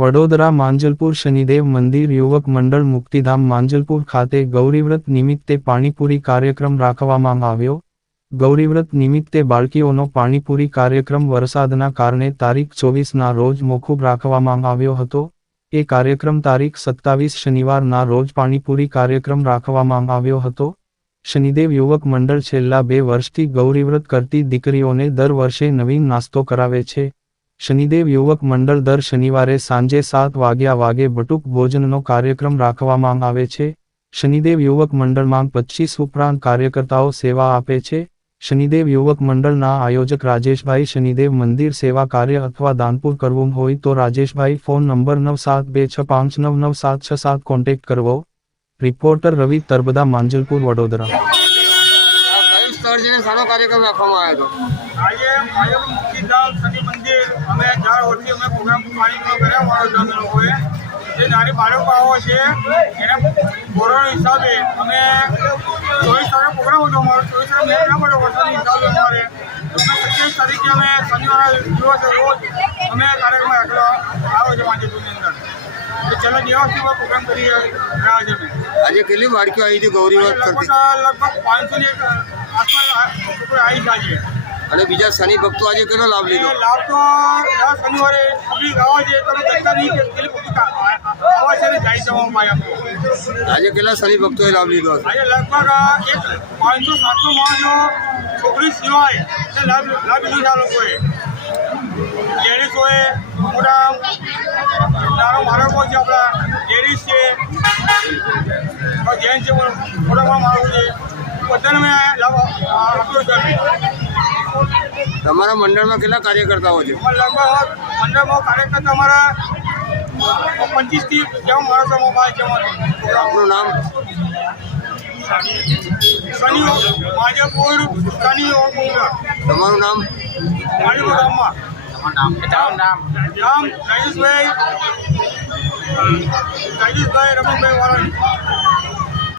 વડોદરા માંજલપુર શનિદેવ મંદિર યુવક મંડળ મુક્તિધામ માંજલપુર ખાતે ગૌરીવ્રત નિમિત્તે પાણીપુરી કાર્યક્રમ રાખવામાં આવ્યો. ગૌરીવ્રત નિમિત્તે બાળકીઓનો પાણીપુરી કાર્યક્રમ વરસાદના કારણે તારીખ 24ના રોજ મોકૂફ રાખવામાં આવ્યો હતો. એ કાર્યક્રમ તારીખ 27 શનિવારના રોજ પાણીપુરી કાર્યક્રમ રાખવામાં આવ્યો હતો. શનિદેવ યુવક મંડળ છેલ્લા 2 વર્ષથી ગૌરીવ્રત કરતી દીકરીઓને દર વર્ષે નવીન નાસ્તો કરાવે છે. શનિદેવ યુવક મંડળ દર શનિવારે સાંજે 7 વાગે બટુક ભોજનનો કાર્યક્રમ રાખવામાં આવે છે. શનિદેવ યુવક મંડળમાં 25 ઉપરાંત કાર્યકર્તાઓ સેવા આપે છે. શનિદેવ યુવક મંડળના આયોજક રાજેશભાઈ શનિદેવ મંદિર સેવા કાર્ય અથવા દાનપુર કરવું હોય તો રાજેશભાઈ ફોન નંબર 9726599767 કોન્ટેક્ટ કરવો. રિપોર્ટર રવિ તરબદા માંજલપુર વડોદરા. સારો કાર્યક્રમ રાખવામાં આવ્યો હતો. આજે મુક્તિધામ શનિ મંદિર અમે 4 વર્ષથી અમે પ્રોગ્રામ પાણીનો કર્યા મારા અમે લોકોએ જે નાની બાળકો આવો છે એના ધોરણ હિસાબે અમે 24 તારીખે પ્રોગ્રામ હતો અમારો 24 તારીખે મેળ ના પડ્યો વરસાદની હિસાબે અમારે 27 તારીખે અમે શનિવારે દિવસે રોજ અમે કાર્યક્રમ રાખેલો આવ્યો છે માંજલપુરની અંદર. છેલ્લા દિવસથી પ્રોગ્રામ કરી રહ્યા છે. આજે કેટલી બાળકીઓ આવી હતી ગૌરીવ્રત કરતી? લગભગ 500 આસપાસ છોકરો આવી ગયા છે. અને બીજા શનિ ભક્તો આજે કેટલો લાભ લીધો? લાભ તો દર શનિવારે પબ્લિક આવે છે તમે જતા નહીં કે પબ્લિક આવે છે જાય જવામાં. આજે કેટલા શનિ ભક્તોએ લાભ લીધો? આજે લગભગ 500-700 માણસો છોકરી સિવાય લાભ લીધો છે આ લોકોએ. લેડીઝોએ મોટા નાનો બાળકો છે, આપણા લેડીઝ છે, જેન્ટ્સ છે, મોટા માણસો છે, બધાને મેં લાભ આપ્યો છે. તમારા મંડળમાં કેટલા કાર્યકર્તાઓ છે? લગભગ મંડળમાં કાર્યકર્તા અમારા 25 થી જેવા માણસો મોબાઈલ છે. આપનું નામ? શનિ માંજલપુર શનિ તમારું નામ? માંજલપુર ગામ રાજેશભાઈ રમણભાઈ વાળા.